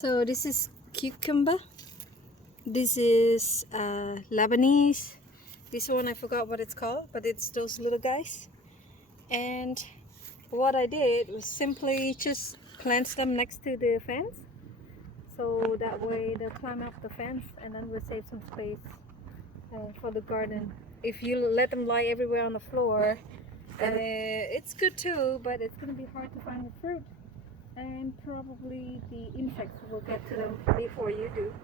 So this is cucumber. This is Lebanese. This one I forgot what it's called, but it's those little guys. And what I did was simply just plant them next to the fence, so that way they'll climb up the fence, and then we'll save some space for the garden. If you let them lie everywhere on the floor, it's good too, but it's gonna be hard to find the fruit. And probably the insects will get to them before you do.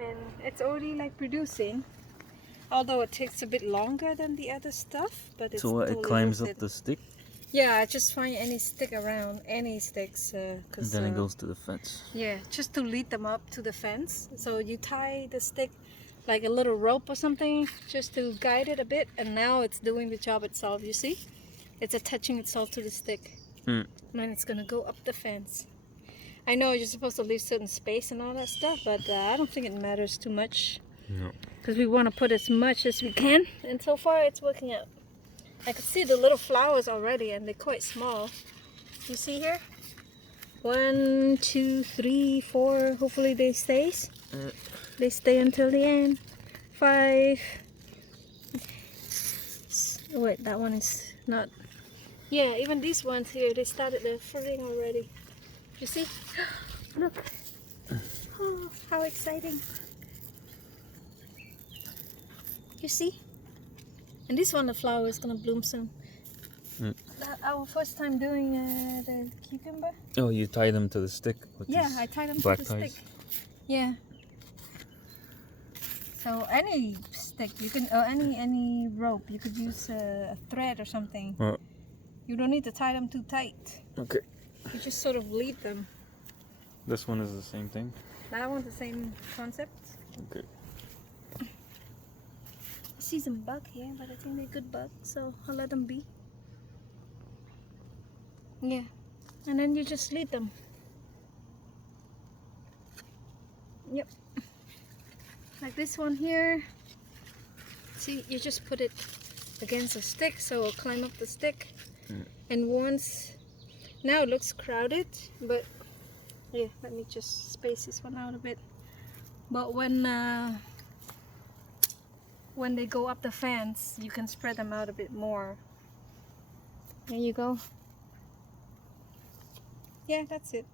And it's already like producing, although it takes a bit longer than the other stuff, but it's So what, it totally climbs worth up it. the stick Yeah, I just find any stick around, any sticks, and cause then it goes to the fence. yeah, just to lead them up to the fence. So you tie the stick like a little rope or something just to guide it a bit, and now it's doing the job itself. You see, it's attaching itself to the stick. And then it's gonna go up the fence. I know you're supposed to leave certain space and all that stuff, but I don't think it matters too much. No. Because we want to put as much as we can, and so far it's working out. I can see the little flowers already, and they're quite small. You see here? 1, 2, 3, 4. Hopefully they stays. They stay until the end. 5. Oh, wait, that one is not. Yeah, even these ones here, they started their fruiting already. You see? Look. Oh, how exciting. You see? And this one, the flower is gonna bloom soon. Our first time doing the cucumber. Oh, you tie them to the stick with Yeah, these I tied them to black the ties. stick. Yeah. So any stick you can, or any rope, you could use a thread or something. You don't need to tie them too tight. Okay. You just sort of lead them. This one is the same thing? That one's the same concept. Okay. I see some bug here, but I think they're good bugs, so I'll let them be. Yeah. And then you just lead them. Yep. Like this one here. See, you just put it against a stick, so it'll climb up the stick. And once, now it looks crowded, but yeah, let me just space this one out a bit. But when they go up the fence, you can spread them out a bit more. There you go. Yeah, that's it.